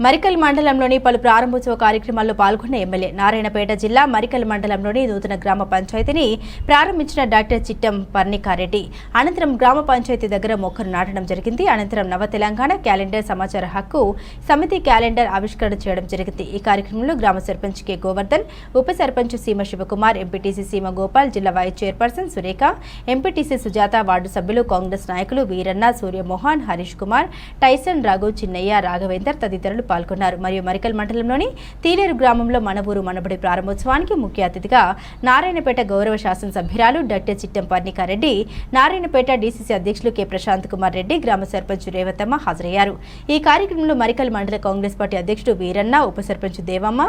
మరికల్ మండలంలోని పలు ప్రారంభోత్సవ కార్యక్రమాల్లో పాల్గొన్న ఎమ్మెల్యే నారాయణపేట జిల్లా మరికల్ మండలంలోని నూతన గ్రామ పంచాయతీని ప్రారంభించిన డాక్టర్ చిట్టం పర్ణికారెడ్డి అనంతరం గ్రామ పంచాయతీ దగ్గర మొక్కను నాటడం జరిగింది. అనంతరం నవ తెలంగాణ క్యాలెండర్ సమాచార హక్కు సమితి క్యాలెండర్ ఆవిష్కరణ చేయడం జరిగింది. ఈ కార్యక్రమంలో గ్రామ సర్పంచ్ కె గోవర్ధన్, ఉప సర్పంచ్ సీమ శివకుమార్, ఎంపీటీసీ సీమ గోపాల్, జిల్లా vice chairperson Surekha, MPTC Sujatha, ward సభ్యులు, కాంగ్రెస్ నాయకులు వీరన్న, సూర్యమోహన్, హరీష్ కుమార్, టైసన్, రఘు, చిన్నయ్య, రాఘవేందర్ తదితరులు పాల్గొన్నారు. మరియు మరికల్ మండలంలోని తీలేరు గ్రామంలో మన ఊరు మనబడి ప్రారంభోత్సవానికి ముఖ్య అతిథిగా నారాయణపేట గౌరవ శాసనసభ్యురాలు డాక్టర్ చిట్టం పర్ణికారెడ్డి, నారాయణపేట డీసీసీ అధ్యక్షులు కె ప్రశాంత్ కుమార్ రెడ్డి, గ్రామ సర్పంచ్ రేవతమ్మ హాజరయ్యారు. ఈ కార్యక్రమంలో మరికల్ మండల కాంగ్రెస్ పార్టీ అధ్యక్షుడు వీరన్న, ఉప సర్పంచ్ దేవమ్మ,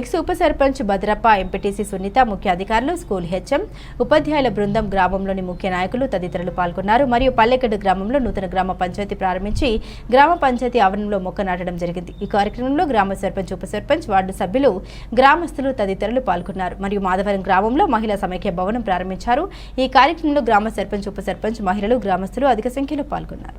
ఎక్స్ ఉప సర్పంచ్ భద్రప్ప, ఎంపీటీసీ సునీత, ముఖ్య అధికారులు, స్కూల్ హెచ్ఎం, ఉపాధ్యాయుల బృందం, గ్రామంలోని ముఖ్య నాయకులు తదితరులు పాల్గొన్నారు. మరియు పల్లెగడ్డ గ్రామంలో నూతన గ్రామ పంచాయతీ ప్రారంభించి గ్రామ పంచాయతీ ఆవరణలో మొక్క నాటడం జరిగింది. ఈ కార్యక్రమంలో గ్రామ సర్పంచ్, ఉప సర్పంచ్, వార్డు సభ్యులు, గ్రామస్తులు తదితరులు పాల్గొన్నారు. మరియు మాధవరం గ్రామంలో మహిళా సమైక్య భవనం ప్రారంభించారు. ఈ కార్యక్రమంలో గ్రామ సర్పంచ్, ఉప సర్పంచ్, మహిళలు, గ్రామస్తులు అధిక సంఖ్యలో పాల్గొన్నారు.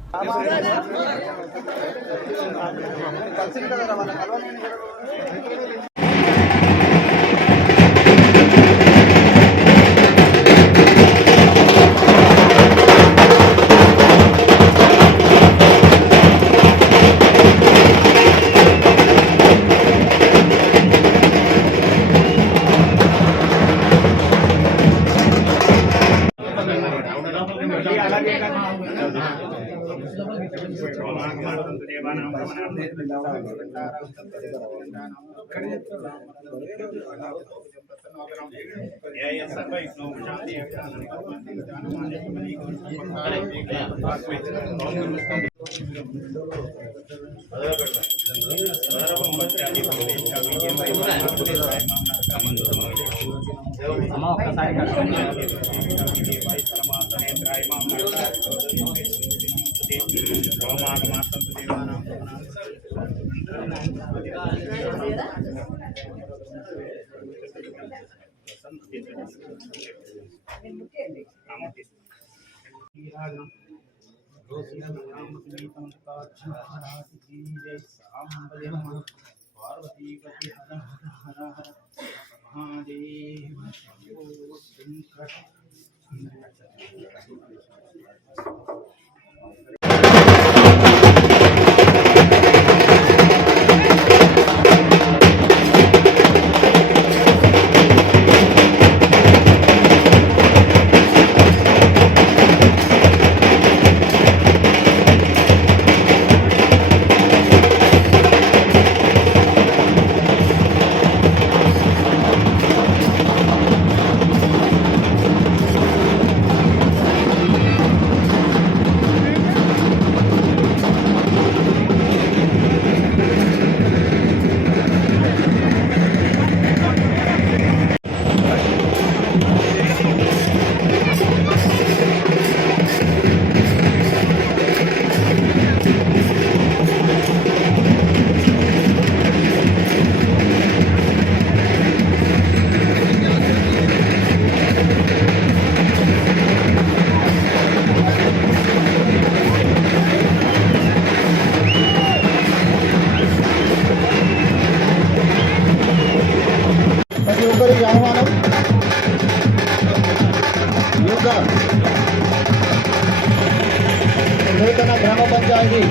నూతన గ్రామ పంచాయతీ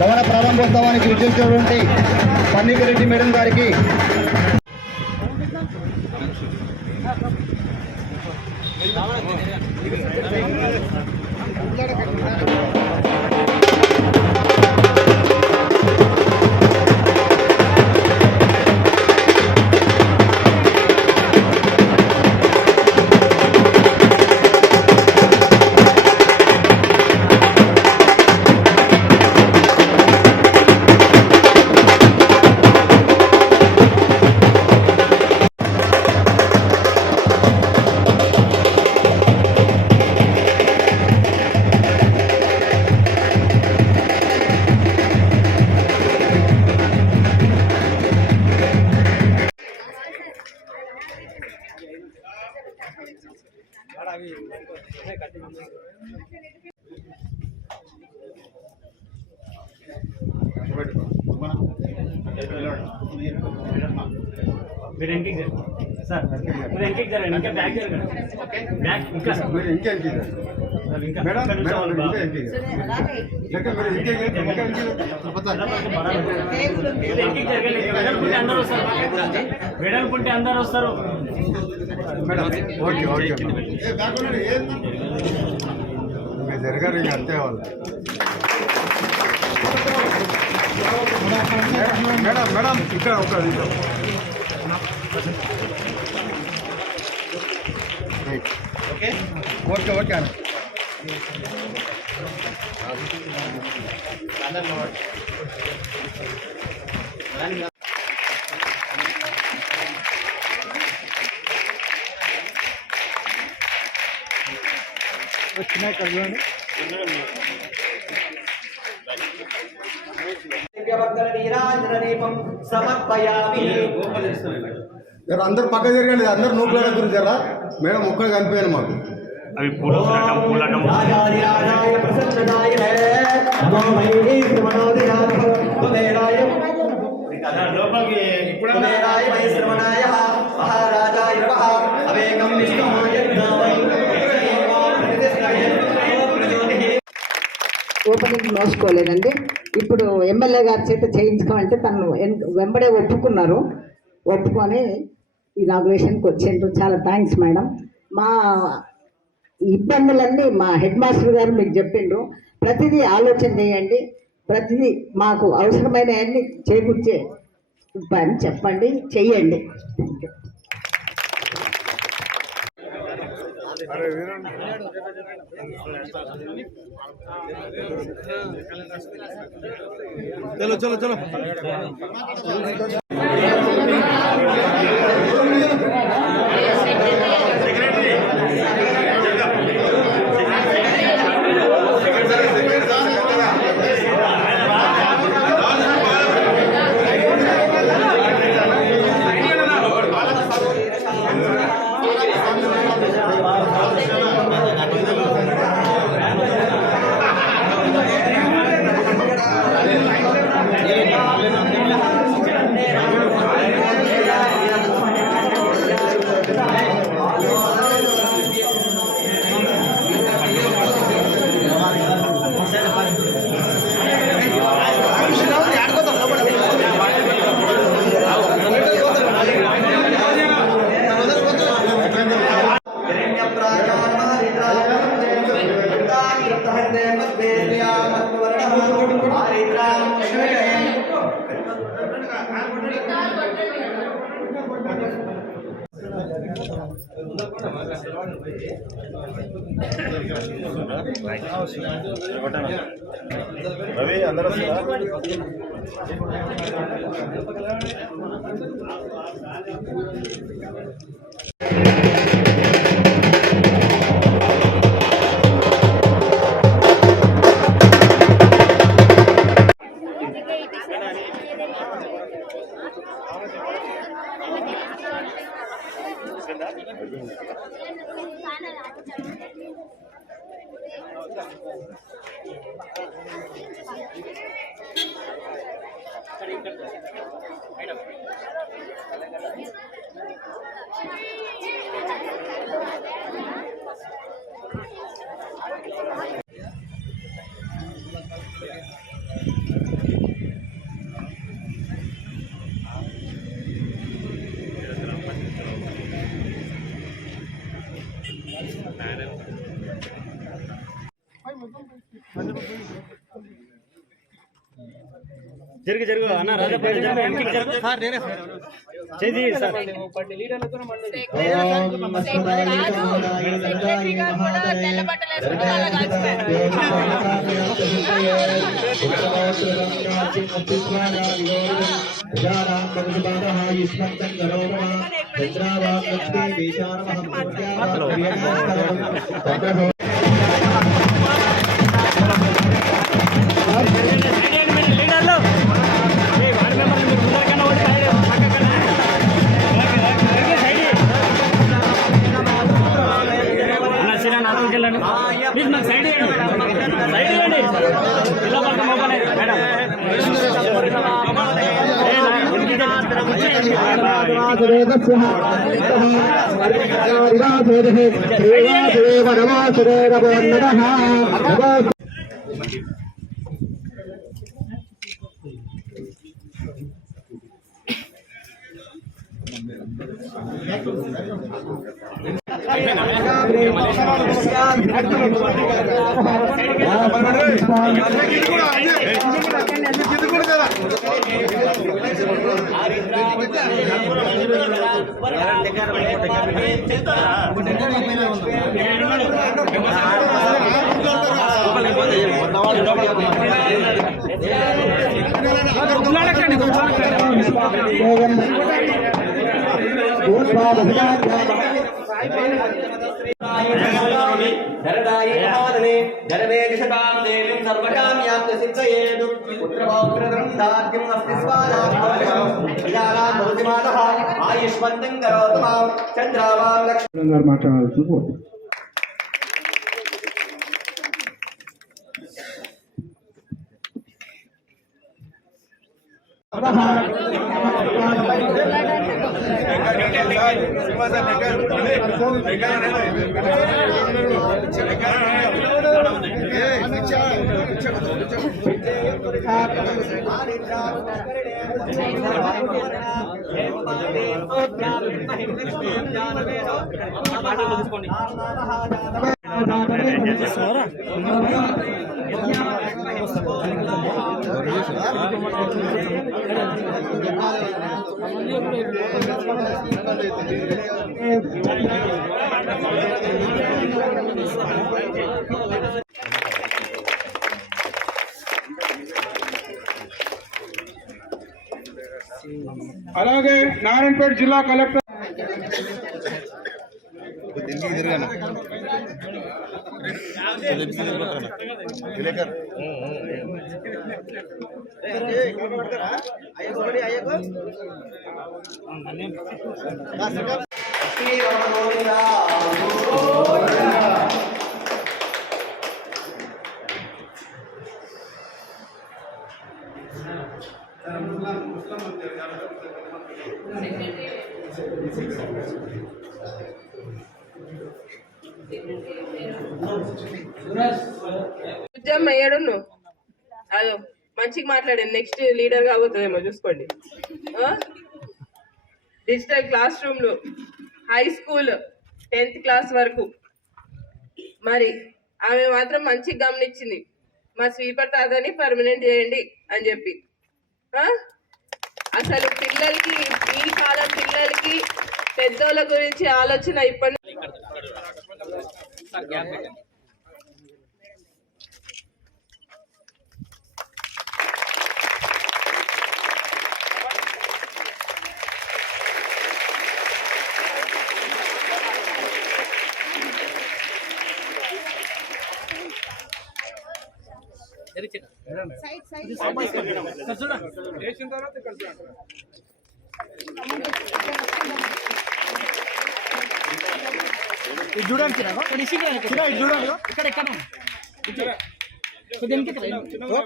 భవన ప్రారంభోత్సవానికి విచ్చేసినటువంటి పర్ణికారెడ్డి మేడం గారికి మీరు ఇంటికి సార్ మీరు ఇంటికి జరగండి ఇంకా బ్యాక్ జరగండి బ్యాక్ ఇంకా మీరు ఇంకా ఇంకా మేడం ఇంటికి జరగండి వెడల్పుంటే అందరూ వస్తారు వెడల్పుంటే అందరూ వస్తారు మేడం ఓకే ఓకే ఇంకా జరగారు ఇక అంతే వాళ్ళు మేడం మేడం ఇక్కడ ఒక ఓకే ఓకే అన్న వచ్చినాయి కదా అందరు పక్క జరగండి అందరు నూకుల గురించి జరా మేడం ఒక్కరు కనిపించాను మాకు అవి పూలటం లోపలికి ఇప్పుడు ఓపెనింగ్ నోసుకోలేదండి. ఇప్పుడు ఎమ్మెల్యే గారి చేత చేయించుకోమంటే తను వెంబడే ఒప్పుకొని ఇనాగ్రేషన్కి వచ్చిండ్రు. చాలా థ్యాంక్స్ మేడం. మా ఇబ్బందులన్నీ మా హెడ్ మాస్టర్ గారు మీకు చెప్పిండ్రు. ప్రతిదీ ఆలోచన చేయండి, ప్రతిదీ మాకు అవసరమైనవన్నీ చేకూర్చే పని చెప్పండి, చెయ్యండి. చలో చలో చలో రవి అందరూ జరుగు జరుగు అన్న రాజాపల్లి జరుగు సార్ నేనే చేసి సార్ ప్లీజ్ నాకు సైడ్ సైడ్ ఇవ్వండి ఇలా పక్క మోపలేదు మేడం ఆయుష్మంతం కరోతు మాం చంద్రావాం లక్ష్మీ మాట్లాడాల్సి పోతుంది. అలాగే నారాయణపేట జిల్లా కలెక్టర్ ఉద్యమం అయ్యాడు అదో మంచిగా మాట్లాడండి. నెక్స్ట్ లీడర్ కాబోతుందేమో చూసుకోండి. డిజిటల్ క్లాస్ రూమ్లు హై స్కూల్ 10th క్లాస్ వరకు మరి ఆమె మాత్రం మంచిగా గమనించింది. మా స్వీపర్ తాతని పర్మనెంట్ చేయండి అని చెప్పి. అసలు పిల్లలకి ఈ కాలం పిల్లలకి పెద్దోళ్ళ గురించి ఆలోచన ఇప్పటి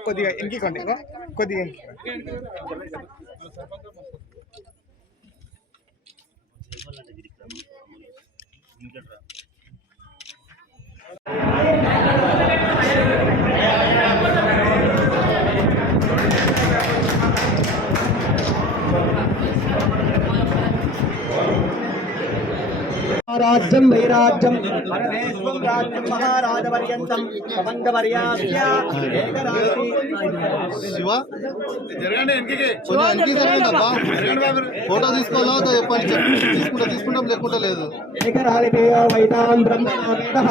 కొద్దిగా ఇంకోండి కొద్దిగా రాజ్యం వైరాజ్యం పరమేశ్వరం రాజ్యం మహారాజవర్యంతం కమండవర్యాస్య ఏకరాశి శివ జరగండి ఇంటికి ఫోటో తీసుకోవాలో చెప్పండి. తీసుకుంటాం లేకుండా లేదు. ఏకరాలిపేయ వైతాం బ్రహ్మాంతః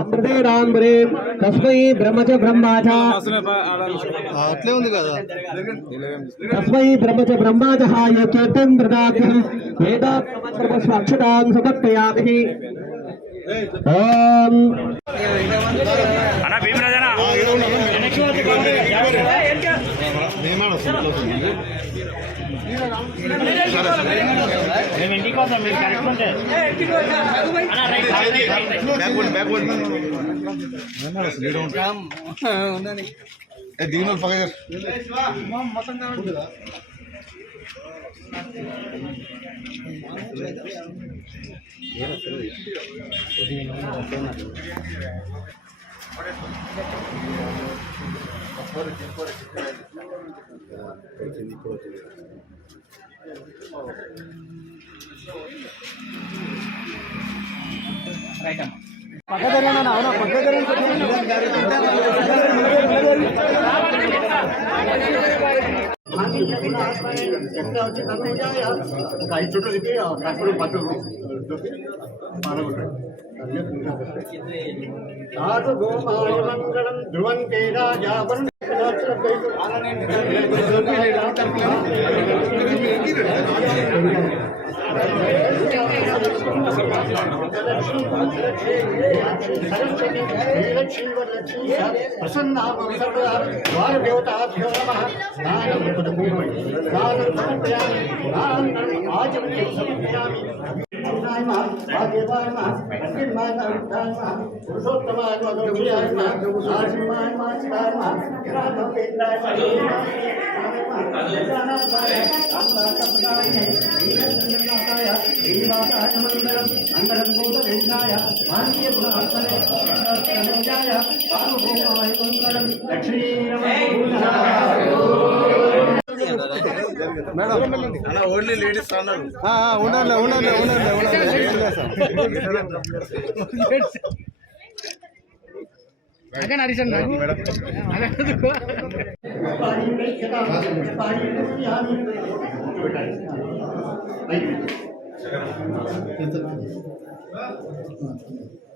అమృతేరాంబరే తస్మై బ్రహ్మచ బ్రహ్మాచ అట్లే ఉంది కదా. తస్మై బ్రహ్మచ బ్రహ్మాచ యత్యం ప్రదాఖ్యం వేదాక్షరాన్ సమర్పయామి. ఓం దీని పక్క రైట్ అమ్మా. ధ్రువంతే రాజా ఓన్లీ లేడీస్ అన్నారు. ఉండండి అదే హరీష్ అన్న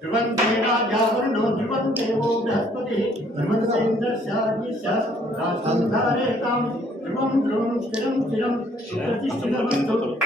ధ్రువంతే రాజా వరుణో ధ్రువం దేవో బృహస్పతి ధ్రువంతేంద్రశాద్యశాం ధ్రువం ధ్రువం స్థిరం స్థిరం ప్రతిష్ఠితమస్తు.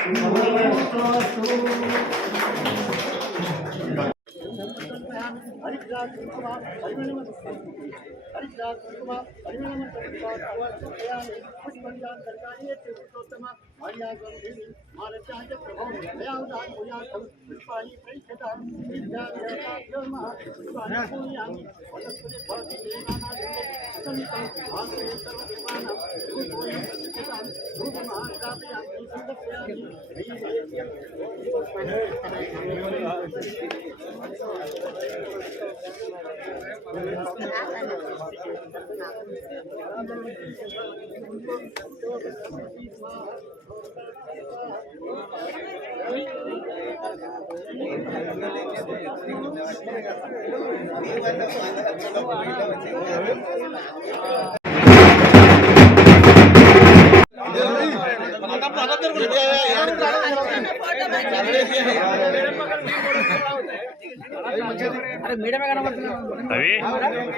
రవి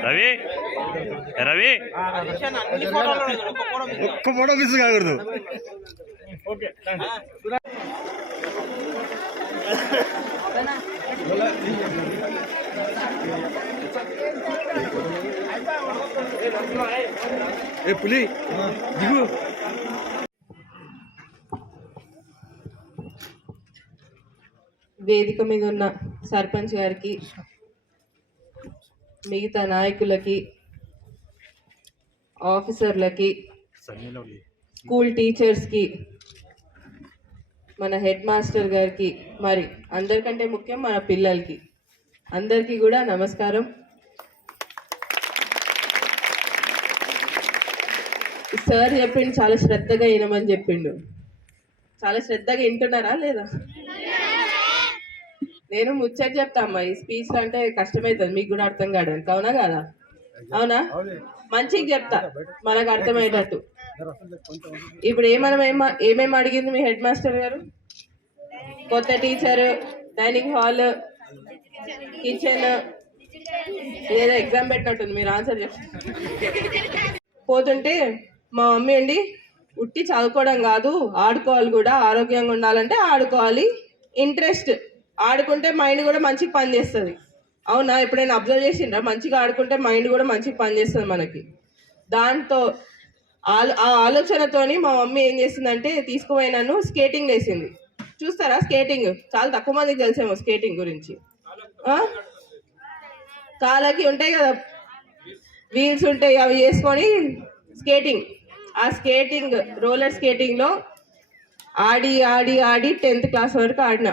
రవి రవి ఒక్క ఫోటో మిస్ కాకూడదు. ఓకే ఏ పులి దిగు. వేదిక మీద ఉన్న సర్పంచ్ గారికి, మిగతా నాయకులకి, ఆఫీసర్లకి, స్కూల్ టీచర్స్కి, మన హెడ్ మాస్టర్ గారికి, మరి అందరికంటే ముఖ్యం మన పిల్లలకి అందరికీ కూడా నమస్కారం. సార్ చెప్పిండు చాలా శ్రద్ధగా వినమని చెప్పిండు. చాలా శ్రద్ధగా వింటున్నారా లేదా? నేను ముచ్చట చెప్తా అమ్మా, ఈ స్పీచ్ అంటే కష్టమవుతుంది మీకు కూడా అర్థం కావడానికి. అవునా కదా? అవునా? మంచిగా చెప్తా మనకు అర్థమయ్యేటట్టు. ఇప్పుడు ఏమేమి అడిగింది మీ హెడ్ మాస్టర్ గారు? కొత్త టీచరు, డైనింగ్ హాల్, కిచెన్, ఏదో ఎగ్జామ్ పెట్టినట్టుంది మీరు ఆన్సర్ చెప్తారు. పోతుంటే మా మమ్మీ అండి ఉట్టి చదువుకోవడం కాదు, ఆడుకోవాలి కూడా, ఆరోగ్యంగా ఉండాలంటే ఆడుకోవాలి, ఇంట్రెస్ట్ ఆడుకుంటే మైండ్ కూడా మంచిగా పనిచేస్తుంది. అవునా? ఎప్పుడైనా అబ్జర్వ్ చేసిండ్రా? మంచిగా ఆడుకుంటే మైండ్ కూడా మంచిగా పనిచేస్తుంది మనకి. దాంతో ఆ ఆలోచనతోని మా మమ్మీ ఏం చేసిందంటే తీసుకుపోయి నన్ను స్కేటింగ్ వేసింది. చూస్తారా స్కేటింగ్? చాలా తక్కువ మందికి తెలిసేమో స్కేటింగ్ గురించి. కాళ్ళకి ఉంటాయి కదా వీల్స్ ఉంటాయి, అవి వేసుకొని స్కేటింగ్, ఆ స్కేటింగ్ రోలర్ స్కేటింగ్లో ఆడి ఆడి ఆడి 10th క్లాస్ వరకు ఆడిన.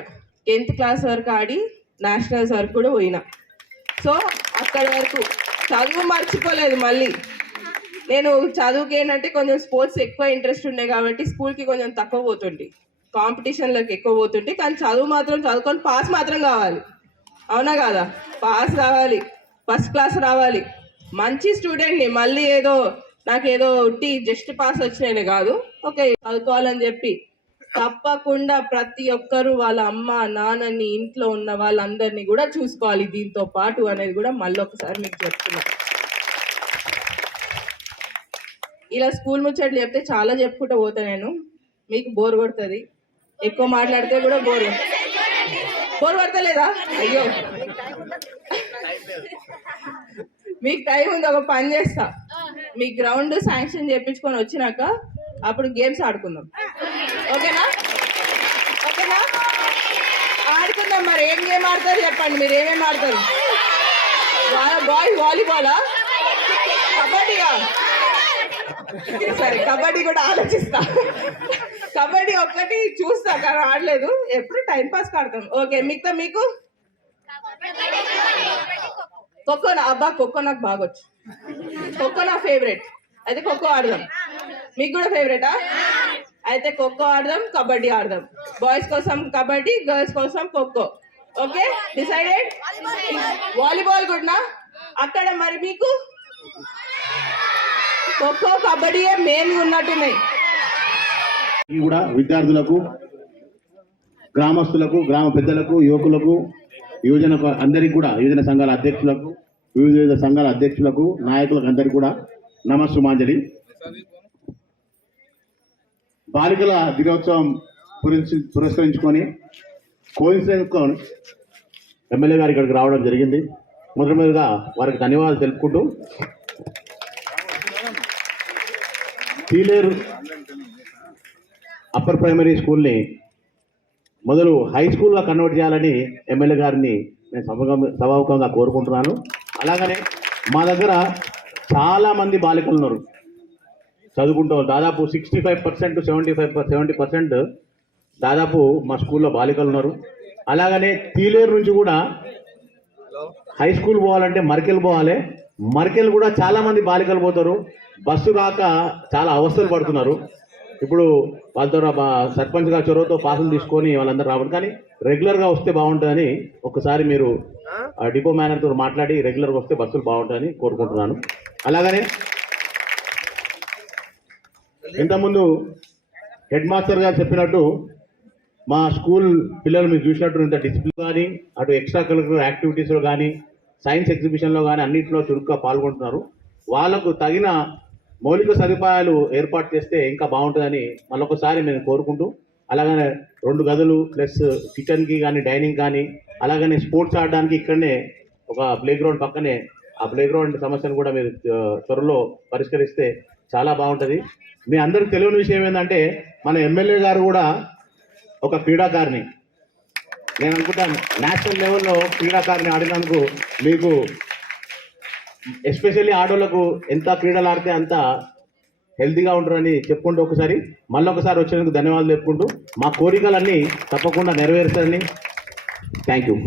10th క్లాస్ వరకు ఆడి నేషనల్స్ వరకు కూడా పోయినా. సో అక్కడి వరకు చదువు మర్చిపోలేదు. మళ్ళీ నేను చదువుకి ఏంటంటే కొంచెం స్పోర్ట్స్ ఎక్కువ ఇంట్రెస్ట్ ఉండే కాబట్టి స్కూల్కి కొంచెం తక్కువ పోతుంటే, కాంపిటీషన్లోకి ఎక్కువ పోతుంటే. కానీ చదువు మాత్రం చదువుకొని పాస్ మాత్రం కావాలి. అవునా కాదా? పాస్ కావాలి, ఫస్ట్ క్లాస్ రావాలి. మంచి స్టూడెంట్ని. మళ్ళీ ఏదో నాకేదో జస్ట్ పాస్ వచ్చినాయని కాదు, ఓకే చదువుకోవాలని చెప్పి తప్పకుండా ప్రతి ఒక్కరూ వాళ్ళ అమ్మ నాన్నని, ఇంట్లో ఉన్న వాళ్ళందరినీ కూడా చూసుకోవాలి దీంతో పాటు అనేది కూడా మళ్ళీ ఒకసారి మీకు చెప్తున్నా. ఇలా స్కూల్ ముచ్చట్లు చెప్తే చాలా చెప్పుకుంటూ పోతా నేను, మీకు బోర్ కొడుతుంది. ఎక్కువ మాట్లాడితే కూడా బోర్ కొడతలేదా? అయ్యో, మీకు టైం ఉంది. ఒక పని చేస్తా, మీ గ్రౌండ్ శాంక్షన్ చేయించుకొని వచ్చినాక అప్పుడు గేమ్స్ ఆడుకుందాం. ఓకేనా? ఓకేనా? ఆడుకుందాం. మరి ఏం గేమ్ ఆడతారు చెప్పండి, మీరు ఏమేమి ఆడతారు? బాయ్స్ వాలీబాలా, కబడ్డీయా? సరే, కబడ్డీ కూడా ఆలోచిస్తా. కబడ్డీ ఒక్కటి చూస్తా కానీ ఆడలేదు, ఎప్పుడు టైం పాస్ ఆడతాం. ఓకే, మిగతా మీకు ఖోఖో. అబ్బా, ఖోఖో నాకు బాగా వచ్చు. ఖోఖో నా ఫేవరెట్. అయితే ఖోఖో ఆడదాం. మీకు కూడా ఫేవరెటా? అయితే ఖోఖో ఆడదాం, కబడ్డీ ఆడదాం. బాయ్స్ కోసం కబడ్డీ, గర్ల్స్ కోసం ఖోఖో. Okay, decided. వాలీబాల్ కూడా అక్కడ. మరి మీకు ఖోఖో, కబడ్డీ మెయిన్ ఉన్నట్టున్నాయి. కూడా విద్యార్థులకు, గ్రామస్తులకు, గ్రామ పెద్దలకు, యువకులకు, యువజన అందరికీ కూడా, యువజన సంఘాల అధ్యక్షులకు, వివిధ సంఘాల అధ్యక్షులకు, నాయకులకు అందరికీ కూడా నమస్సుమాంజలి. బాలికల దినోత్సవం పురస్కరించుకొని కోయిన్సిడెన్స్ ఎమ్మెల్యే గారు ఇక్కడికి రావడం జరిగింది. మొదటిగా వారికి ధన్యవాదాలు తెలుపుకుంటూ, పీలేరు అప్పర్ ప్రైమరీ స్కూల్ని మొదలు హై స్కూల్గా కన్వర్ట్ చేయాలని ఎమ్మెల్యే గారిని నేను సభాముఖంగా కోరుకుంటున్నాను. అలాగనే మా దగ్గర చాలామంది బాలికలు ఉన్నారు చదువుకుంటూ. దాదాపు 65% to 70% దాదాపు మా స్కూల్లో బాలికలు ఉన్నారు. అలాగనే పీలేరు నుంచి కూడా హై స్కూల్ పోవాలంటే మరికెల్ పోవాలి. మరికెల్ కూడా చాలామంది బాలికలు పోతారు. బస్సు కాక చాలా అవస్థలు పడుతున్నారు. ఇప్పుడు వాళ్ళతో సర్పంచ్ గారి చొరవతో పాసులు తీసుకొని వాళ్ళందరూ రావడం, కానీ రెగ్యులర్గా వస్తే బాగుంటుందని ఒకసారి మీరు డిపో మేనేజర్తో మాట్లాడి రెగ్యులర్గా వస్తే బస్సులు బాగుంటాయని కోరుకుంటున్నాను. అలాగనే ఇంతకుముందు హెడ్ మాస్టర్ గారు చెప్పినట్టు మా స్కూల్ పిల్లలు మీరు చూసినట్టు ఇంత డిసిప్లిన్ కానీ, అటు ఎక్స్ట్రా కరిక్యులర్ యాక్టివిటీస్లో కానీ, సైన్స్ ఎగ్జిబిషన్లో కానీ అన్నింటిలో చురుగ్గా పాల్గొంటున్నారు. వాళ్ళకు తగిన మౌలిక సదుపాయాలు ఏర్పాటు చేస్తే ఇంకా బాగుంటుందని మళ్ళొకసారి మేము కోరుకుంటూ, అలాగనే 2 గదులు ప్లస్ కిచెన్కి కానీ, డైనింగ్ కానీ, అలాగనే స్పోర్ట్స్ ఆడడానికి ఇక్కడనే ఒక ప్లే గ్రౌండ్ పక్కనే, ఆ ప్లే గ్రౌండ్ సమస్యను కూడా మీరు త్వరలో పరిష్కరిస్తే చాలా బాగుంటుంది. మీ అందరికి తెలియని విషయం ఏంటంటే మన ఎమ్మెల్యే గారు కూడా ఒక క్రీడాకారిణి. నేను అనుకుంటాను నేషనల్ లెవెల్లో క్రీడాకారిణి ఆడినందుకు మీకు, ఎస్పెషల్లీ ఆడోళ్లకు ఎంత క్రీడలు ఆడితే అంత హెల్తీగా ఉంటారని చెప్పుకుంటూ ఒకసారి మళ్ళొకసారి వచ్చినందుకు ధన్యవాదాలు చెప్పుకుంటూ మా కోరికలన్నీ తప్పకుండా నెరవేరుస్తారని. Thank you.